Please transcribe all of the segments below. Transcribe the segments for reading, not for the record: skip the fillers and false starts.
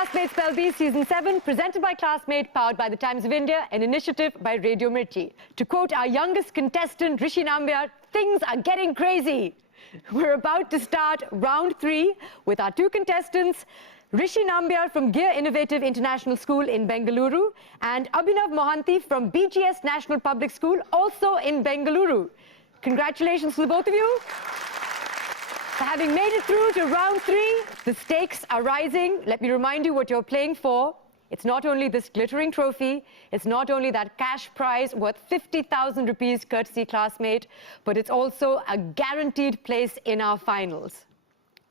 Classmate Spell Bee Season 7, presented by Classmate, powered by the Times of India, an initiative by Radio Mirchi. To quote our youngest contestant, Rishi Nambiar, things are getting crazy. We're about to start round 3 with our 2 contestants, Rishi Nambiar from Gear Innovative International School in Bengaluru and Abhinav Mohanty from BGS National Public School, also in Bengaluru. Congratulations to the both of you. Having made it through to round 3, the stakes are rising. Let me remind you what you're playing for. It's not only this glittering trophy, it's not only that cash prize worth 50,000 rupees courtesy Classmate, but it's also a guaranteed place in our finals.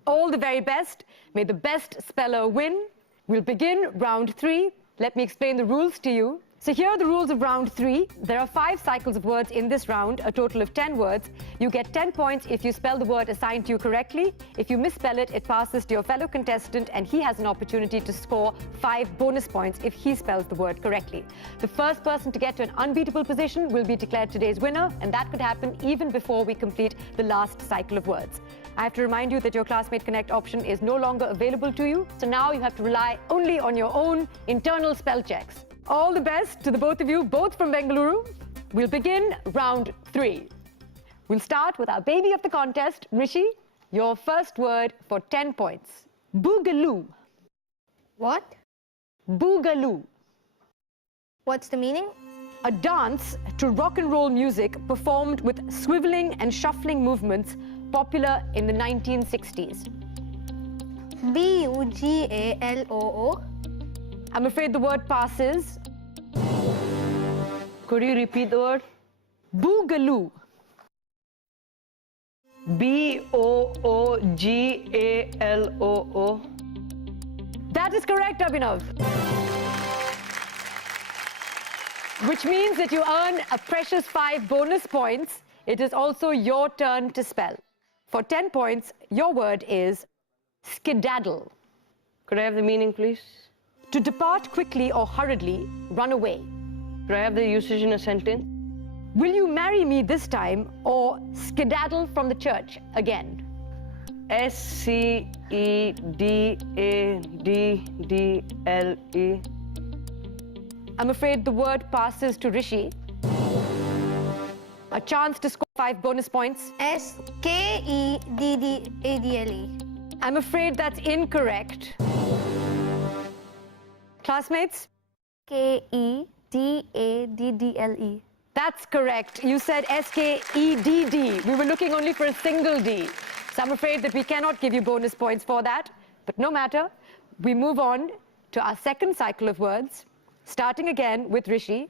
All the very best. May the best speller win. We'll begin round 3. Let me explain the rules to you. So here are the rules of round 3. There are 5 cycles of words in this round, a total of 10 words. You get 10 points if you spell the word assigned to you correctly. If you misspell it, it passes to your fellow contestant and he has an opportunity to score 5 bonus points if he spells the word correctly. The first person to get to an unbeatable position will be declared today's winner, and that could happen even before we complete the last cycle of words. I have to remind you that your Classmate Connect option is no longer available to you, so now you have to rely only on your own internal spell checks. All the best to the both of you, both from Bengaluru. We'll begin round 3. We'll start with our baby of the contest, Rishi. Your first word for 10 points. Boogaloo. What? Boogaloo. What's the meaning? A dance to rock and roll music performed with swiveling and shuffling movements popular in the 1960s. B-U-G-A-L-O-O. I'm afraid the word passes. Could you repeat the word? Boogaloo. B-O-O-G-A-L-O-O. That is correct, Abhinav. Which means that you earn a precious 5 bonus points. It is also your turn to spell. For 10 points, your word is skedaddle. Could I have the meaning, please? To depart quickly or hurriedly, run away. Could I have the usage in a sentence? Will you marry me this time or skedaddle from the church again? S-C-E-D-A-D-D-L-E. I'm afraid the word passes to Rishi. A chance to score 5 bonus points. S-K-E-D-D-A-D-L-E. I'm afraid that's incorrect. Classmates? K-E-D-A-D-D-L-E. That's correct. You said S-K-E-D-D. We were looking only for a single D. So I'm afraid that we cannot give you bonus points for that. But no matter. We move on to our second cycle of words. Starting again with Rishi.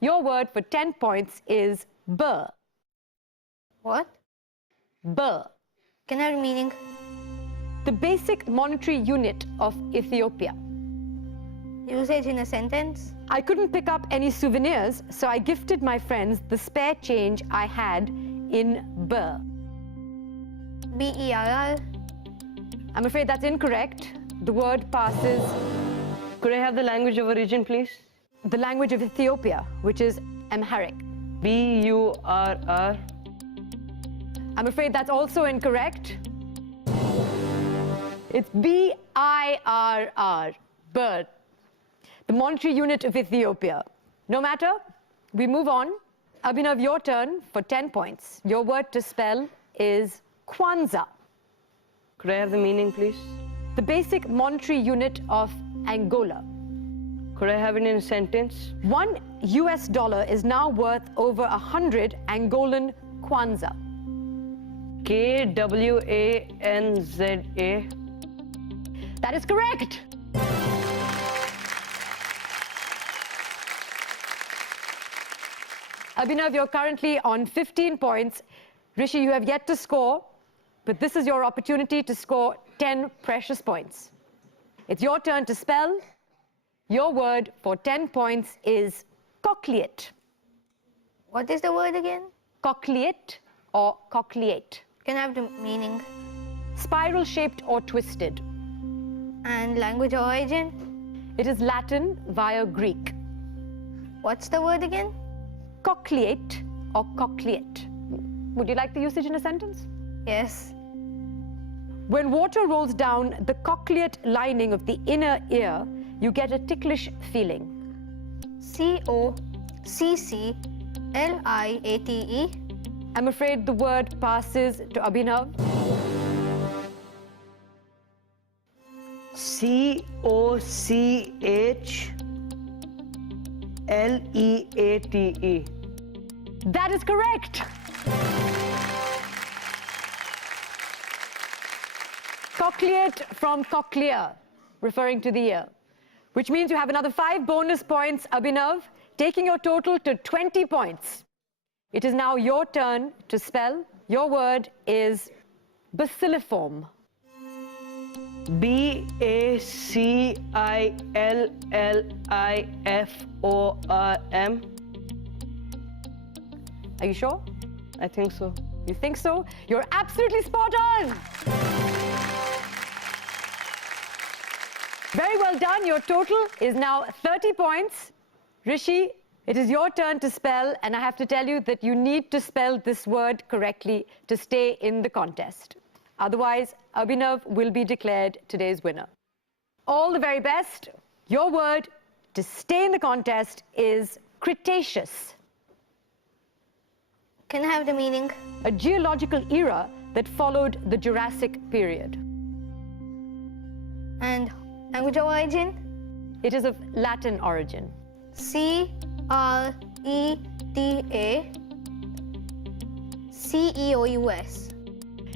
Your word for 10 points is burr. What? Burr. Can I have a meaning? The basic monetary unit of Ethiopia. Usage in a sentence? I couldn't pick up any souvenirs, so I gifted my friends the spare change I had in burr. B-E-R-R. I'm afraid that's incorrect. The word passes. Could I have the language of origin, please? The language of Ethiopia, which is Amharic. B-U-R-R. I'm afraid that's also incorrect. It's B-I-R-R, bird. The monetary unit of Ethiopia. No matter, we move on. Abhinav, your turn for 10 points. Your word to spell is Kwanzaa. Could I have the meaning, please? The basic monetary unit of Angola. Could I have it in a sentence? $1 US is now worth over 100 Angolan Kwanzaa. K-W-A-N-Z-A. That is correct. Abhinav, you're currently on 15 points. Rishi, you have yet to score, but this is your opportunity to score 10 precious points. It's your turn to spell. Your word for 10 points is cochleate. What is the word again? Cochleate or cochleate. Can I have the meaning? Spiral-shaped or twisted. And language of origin? It is Latin via Greek. What's the word again? Cochleate or cochleate. Would you like the usage in a sentence? Yes. When water rolls down the cochleate lining of the inner ear, you get a ticklish feeling. Coccliate. I'm afraid the word passes to Abhinav. Cochleate. That is correct. Cochleate from cochlea, referring to the ear, which means you have another 5 bonus points, Abhinav, taking your total to 20 points. It is now your turn to spell. Your word is bacilliform. Bacilliform. Are you sure? I think so. You think so? You're absolutely spot on. Very well done. Your total is now 30 points. Rishi, it is your turn to spell, and I have to tell you that you need to spell this word correctly to stay in the contest. Otherwise, Abhinav will be declared today's winner. All the very best. Your word to stay in the contest is Cretaceous. Can I have the meaning? A geological era that followed the Jurassic period. And language of origin? It is of Latin origin. Creetaceous.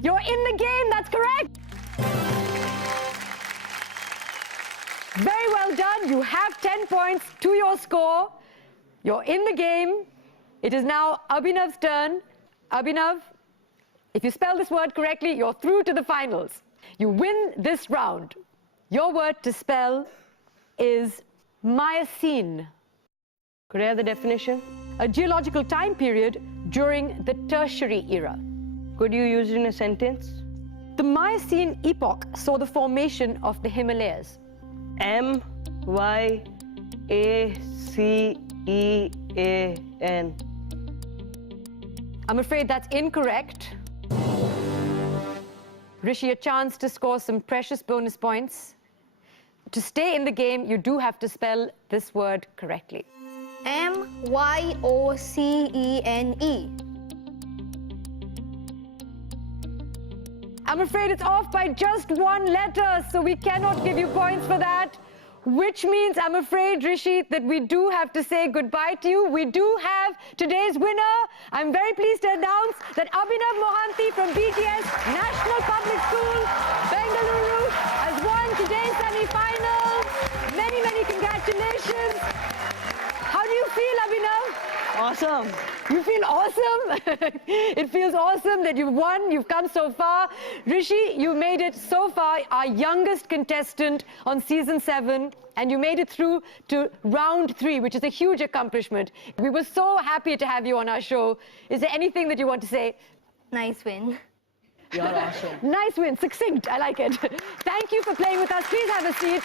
You're in the game, that's correct. Very well done. You have 10 points to your score. You're in the game. It is now Abhinav's turn. Abhinav, if you spell this word correctly, you're through to the finals. You win this round. Your word to spell is Miocene. Could I have the definition? A geological time period during the Tertiary era. Could you use it in a sentence? The Miocene epoch saw the formation of the Himalayas. Myacean. I'm afraid that's incorrect. Rishi, a chance to score some precious bonus points. To stay in the game, you do have to spell this word correctly. Myocene. I'm afraid it's off by just one letter, so we cannot give you points for that. Which means, I'm afraid, Rishi, that we do have to say goodbye to you. We do have today's winner. I'm very pleased to announce that Abhinav Mohanty from BTS National Public School, Bengaluru, has won today's semi-final. Many, many congratulations. How do you feel, Abhinav? Awesome. You feel awesome? It feels awesome that you've won, you've come so far. Rishi, you made it so far, our youngest contestant on season 7, and you made it through to round 3, which is a huge accomplishment. We were so happy to have you on our show. Is there anything that you want to say? Nice win. You're awesome. Nice win, succinct, I like it. Thank you for playing with us. Please have a seat.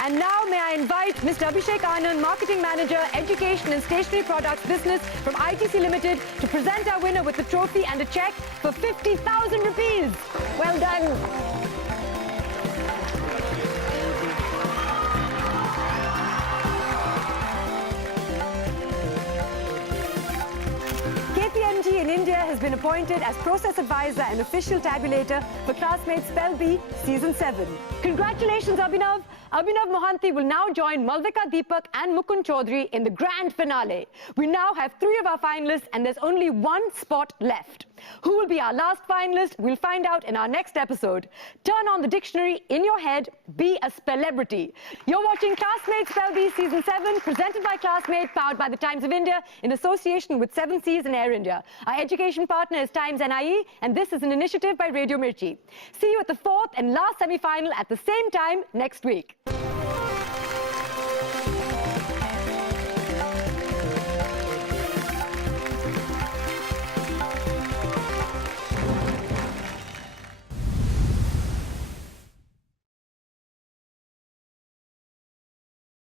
And now may I invite Mr. Abhishek Anand, Marketing Manager, Education and Stationery Products Business from ITC Limited, to present our winner with the trophy and a cheque for 50,000 rupees. Well done. KPMG in India has been appointed as process advisor and official tabulator for Classmate Spell Bee Season 7. Congratulations, Abhinav. Abhinav Mohanty will now join Malvika Deepak and Mukund Chaudhary in the grand finale. We now have 3 of our finalists and there's only 1 spot left. Who will be our last finalist? We'll find out in our next episode. Turn on the dictionary in your head. Be a celebrity. You're watching Classmate Spell Bee Season 7, presented by Classmate, powered by the Times of India, in association with 7 Seas and Air India. Our education partner is Times NIE, and this is an initiative by Radio Mirchi. See you at the 4th and last semi-final at the same time next week.